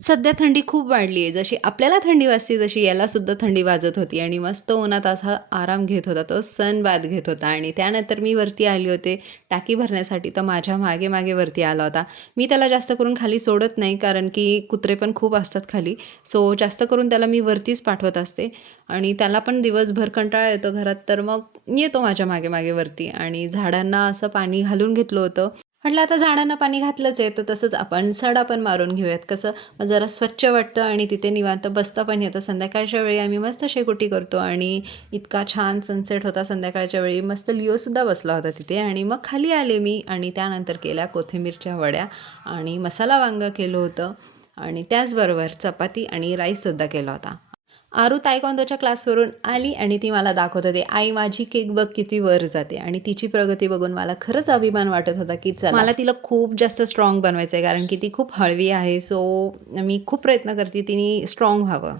सध्या थंडी खूप वाढली आहे. जशी आपल्याला थंडी वाजते, तशी यालासुद्धा थंडी वाजत होती आणि मस्त उन्हात असा आराम घेत होता. तो सन बाथ घेत होता आणि त्यानंतर मी वरती आले होते टाकी भरण्यासाठी. तर माझ्या मागे-मागे वरती आला होता. मी त्याला जास्त करून खाली सोडत नाही, कारण की कुत्रे पण खूप असतात खाली. सो जास्त करून त्याला मी वरतीच पाठवत असते आणि त्याला पण दिवसभर कंटाळा येतो घरात, तर मग येतो माझ्या मागे-मागे वरती आणि झाडांना असं पाणी घालून घेतलं होतं. म्हटलं आता झाडांना पाणी घातलंच आहे, तर तसंच आपण सडा पण मारून घेऊयात. कसं मग जरा स्वच्छ वाटतं आणि तिथे निवांत बसता पण येतं. संध्याकाळच्या वेळी आम्ही मस्त शेकोटी करतो आणि इतका छान सनसेट होता संध्याकाळच्या वेळी. मस्त लिओसुद्धा बसला होता तिथे आणि मग खाली आले मी आणि त्यानंतर केल्या कोथिंबीरच्या वड्या आणि मसाला वांगं केलं होतं आणि त्याचबरोबर चपाती आणि राईससुद्धा केला होता. आरू तायक्वॉन्दोच्या क्लासवरून आली आणि ती मला दाखवत होती, "आई माझी केक बघ किती वर जाते." आणि तिची प्रगती बघून मला खरंच अभिमान वाटत होता, की चला मला तिला खूप जास्त स्ट्राँग बनवायचं आहे, कारण की ती खूप हळवी आहे. सो मी खूप प्रयत्न करते तिने स्ट्राँग व्हावं.